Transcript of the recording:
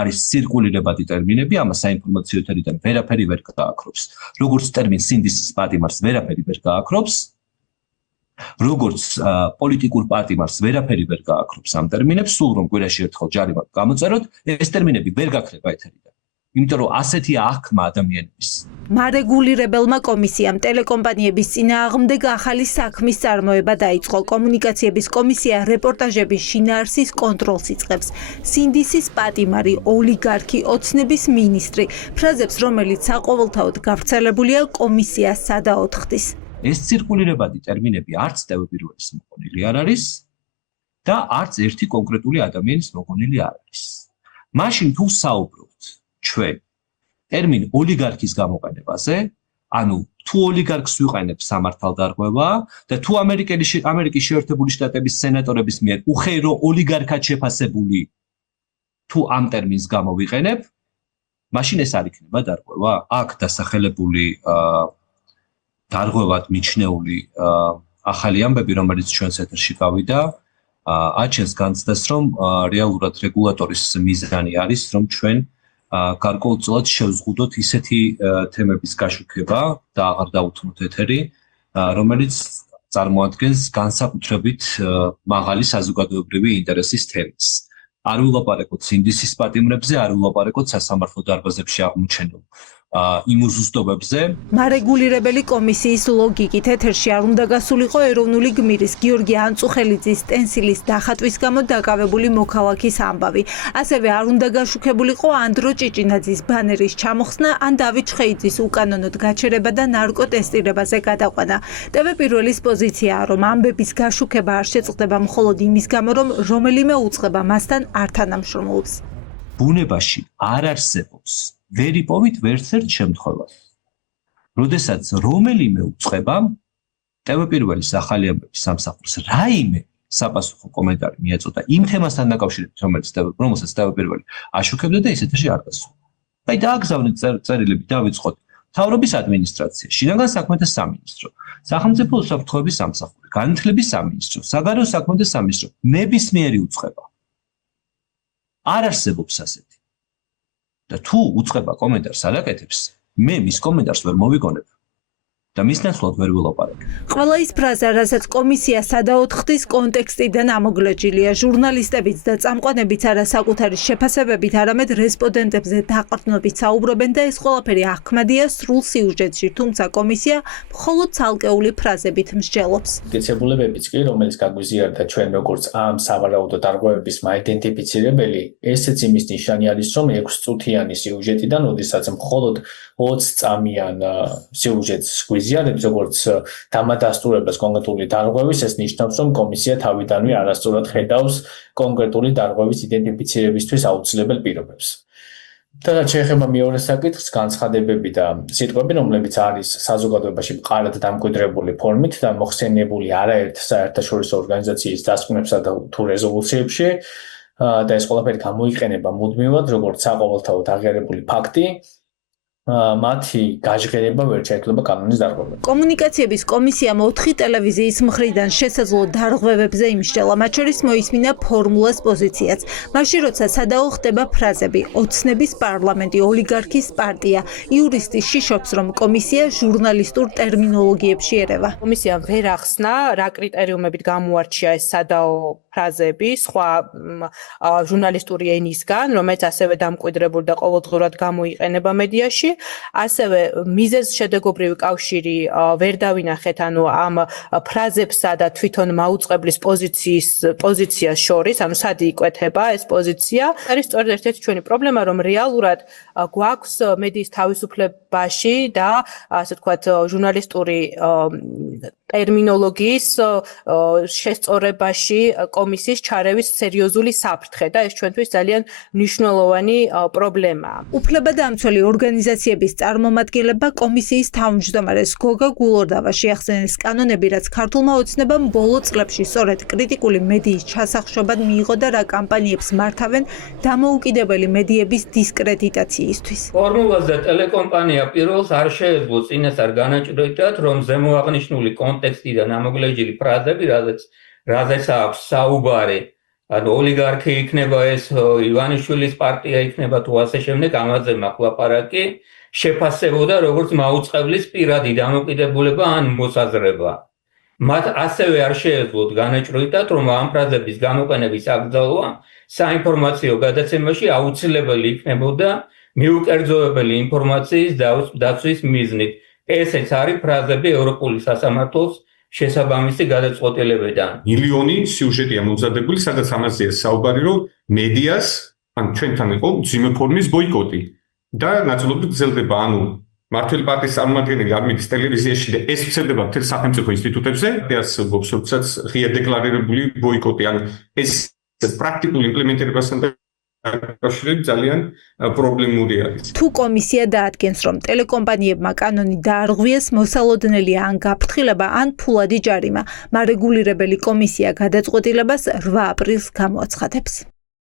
არის ცირკულირებადი ტერმინები, ამას საინფორმაციო ეთერიდან ვერაფერი ვერ გააქრობს. როგორც ტერმინ სინდისის პატიმარს ვერაფერი ვერ გააქრობს, როგორც პოლიტიკურ პატიმარს ვერაფერი ვერ გააქრობს ამ ტერმინებს, სულ რომ კვირაში ერთხელ ჯარიმა გამოწეროთ, ეს ტერმინები ვერ გაქრება ეთერიდან. იმიტომ რომ ასეთი აღქმა ადამიანების. მარეგულირებელმა კომისიამ ტელეკომპანიების წინააღმდეგ ახალი საქმის წარმოება დაიწყო. კომუნიკაციების კომისია რეპორტაჟების შინაარსის კონტროლს იწყებს. სინდისის პატიმარი, ოლიგარქი, ოცნების მინისტრი, ფრაზებს, რომელიც საყოველთაოდ გავრცელებულია კომისიას სადაოთხდის. ეს ცირკულირებადი ტერმინები არც ტევებირველის მოგონილი არ არის და არც ერთი კონკრეტული ადამიანის მოგონილი არ არის. მაშინ თუ საუბრობთ ჩვენ ტერმინ ოლიგარქის გამოყენებაზე, ანუ თუ ოლიგარქს ვიყენებ სამართალდარღვევა და თუ ამერიკის შეერთებული შტატების სენატორების მიერ უხეირო ოლიგარქად შეფასებული თუ ამ ტერმინს გამოვიყენებ, მაშინ ეს არ იქნება დარღვევა. აქ დასახელებული დარღვევად მიჩნეული ახალი ამბები, რომელიც ჩვენს ეთერში გავიდა, აჩენს განცდას, რომ რეალურად რეგულატორის მიზანი არის, რომ ჩვენ გარკვეულწილად შევზღუდოთ ისეთი თემების გაშუქება და აღარ დაუთმოთ ეთერი, რომელიც წარმოადგენს განსაკუთრებით მაღალი საზოგადოებრივი ინტერესის თემას. არ ვილაპარაკოთ სინდისის პატიმრებზე, არ ვილაპარაკოთ სასამართლო დარბაზებში აღმოჩენილ იმუზუსტობებზე. მარეგულირებელი კომისიის ლოგიკით ეთერში არ უნდა გასულიყო ეროვნული გმირის გიორგი ანწუხელიძის სტენსილის დახატვის გამო დაკავებული მოქალაქის ამბავი. ასევე არ უნდა გაშუქებულიყო ანდრო ჭიჭინაძის ბანერის ჩამოხსნა ან დავით ჩხეიძის უკანონოდ გაჩერება და ნარკოტესტირებაზე გადაყვანა. ტევ პირველის პოზიციაა, რომ ამბების გაშუქება არ შეწყდება მხოლოდ იმის გამო, რომ რომელიმე უწყება მასთან არ თანამშრომლობს. ბუნებაში არ არსებობს ვერ იპოვით ვერცერთ შემთხვევას. როდესაც რომელიმე უწყებამ ტევ პირველის ახალი ამბების სამსახურს რაიმე საპასუხო კომენტარი მიაწოდა იმ თემასთან დაკავშირებით, რომელსაც ტევ პირველი აშუქებდა და ისეთში არ გასულა. აი დააგზავნეთ წერილები, დავიწყოთ მთავრობის ადმინისტრაცია, შინაგან საქმეთა სამინისტრო, სახელმწიფო უსაფრთხოების სამსახური, განათლების სამინისტრო, საგარეო საქმეთა სამინისტრო, ნებისმიერი უწყება. არ არსებობს ასეთი. და თუ უწყება კომენტარს არ აკეთებს, მე მის კომენტარს ვერ მოვიგონებ და მის ნაცვლად ვერ ვილაპარაკებ. ყველა ის ფრაზა, რასაც კომისია სადაოთხდის კონტექსტიდან ამოგლეჯილია, ჟურნალისტებიც და წამყვანებიც არა საკუთარი შეფასებებით, არამედ რესპონდენტებზე დაყრდნობით საუბრობენ და ეს ყველაფერი ახმადია სრულ სიუჟეტში, თუმცა კომისია მხოლოდ ცალკეული ფრაზებით მსჯელობს. მტკიცებულებებიც კი, რომელიც გაგვიზიარდა ჩვენ როგორც ამ სავარაუდო დარღვევების მაიდენტიფიცირებელი, ესეც იმის ნიშანი არის, რომ 6 წუთიანი სიუჟეტიდან, როდესაც მხოლოდ 20 წამიან სიუჟეტს გვიზიარებს, როგორც დამადასტურებას კონკრეტული დარღვევის, ეს ნიშნავს, რომ კომისია თავიდანვე არასწორად ხედავს კონკრეტული დარღვევის იდენტიფიცირებისთვის აუცილებელ პირობებს. და რაც შეეხება მეორე საკითხს, განცხადებები და სიტყვები, რომლებიც არის საზოგადოებაში მყარად დამკვიდრებული ფორმით და მოხსენიებული არაერთ საერთაშორისო ორგანიზაციის დასკვნებსა და თუ რეზოლუციებში, და ეს ყველაფერი გამოიყენება მუდმივად, როგორც საყოველთაოდ აღიარებული ფაქტი, მათი გაჟღერება ვერ შეეძლება კანონის დარღვევას. კომუნიკაციების კომისიამ 4 ტელევიზიის მხრიდან შესაძლო დარღვევებზე იმსჯელა, მათ შორის მოისმინა ფორმულას პოზიციაც. მაშინ როცა სადაო ხდება ფრაზები, ოცნების პარლამენტი, ოლიგარქის პარტია, იურისტი შიშობს, რომ კომისია ჟურნალისტურ ტერმინოლოგიებში ერევა. კომისიამ ვერ ახსნა, რა კრიტერიუმებით გამოარჩია ეს სადაო ფრაზები სხვა ჟურნალისტური ენისგან, რომელიც ასევე დამკვიდრებული და ყოველდღურად გამოიყენება მედიაში. ასევე მიზეზ შედეგობრივი კავშირი ვერ დავინახეთ, ანუ ამ ფრაზებსა და თვითონ მაუწყებლის პოზიციას შორის, ანუ სად იკვეთება ეს პოზიცია. არის სწორედ ერთ-ერთი ჩვენი პრობლემა, რომ რეალურად გვაქვს მედიის თავისუფლებაში და ასე ვთქვათ ჟურნალისტური ტერმინოლოგიის შესწორებაში კომისიის ჩარევის სერიოზული საფრთხე და ეს ჩვენთვის ძალიან მნიშვნელოვანი პრობლემაა. უფლებადამცველი ორგანიზაციების წარმომადგენლებმა კომისიის თავმჯდომარეს გოგა გულორდავა შეახსენეს კანონები, რაც ქართულმა ოცნებამ ბოლო წლებში სწორედ კრიტიკული მედიის ჩასახშობად მიიღო და რა კამპანიებს მართავენ დამოუკიდებელი მედიების დისკრედიტაციისთვის. ფორმულას და ტელეკომპანია პირველს არ შეეძლო წინასწარ განაჭრეიტათ, რომ ზემოაღნიშნული კონტექსტიდან ამოგლეჯილი ფრაზები, რაზეც აქვს საუბარი ანუ ოლიგარქი იქნება ეს ივანიშვილის პარტია იქნება თუ ასე შემდეგ ამაზე მახლაპარაკი შეფასებოდა როგორც მაუწყებლის პირადი დამოკიდებულება ან მოსაზრება. მათ ასევე არ შეეძლოთ განაჭროიტათ, რომ ამ ფრაზების გამოყენების აკრძალვა საინფორმაციო გადაცემაში აუცილებელი იქნებოდა მიუკერძოებელი ინფორმაციის დაცვის მიზნით. ესეც არის ფრაზები ევროპული სასამართლოს შესაბამისი გადაწყვეტილებიდან. მილიონი სიუჟეტია მომზადებული, სადაც ამაზეა საუბარი, რომ მედიას, ან ჩვენთან იყო მძიმე ფორმის ბოიკოტი და ნაწილობრივ გრძელდება, ანუ მართველი პარტიის წარმომადგენელი არ მიდის ტელევიზიაში და ეს ვრცელდება მთელ სახელმწიფო ინსტიტუტებზე, არსებობს როდესაც ღია დეკლარირებული ბოიკოტი, ანუ ეს პრაქტიკულ იმპლემენტირებასთან დაკავშირებით ძალიან პრობლემური არის. თუ კომისია დაადგენს, რომ ტელეკომპანიებმა კანონი დაარღვიეს, მოსალოდნელია ან გაფრთხილება, ან ფულადი ჯარიმა. მარეგულირებელი კომისია გადაწყვეტილებას 8 აპრილს გამოაცხადებს.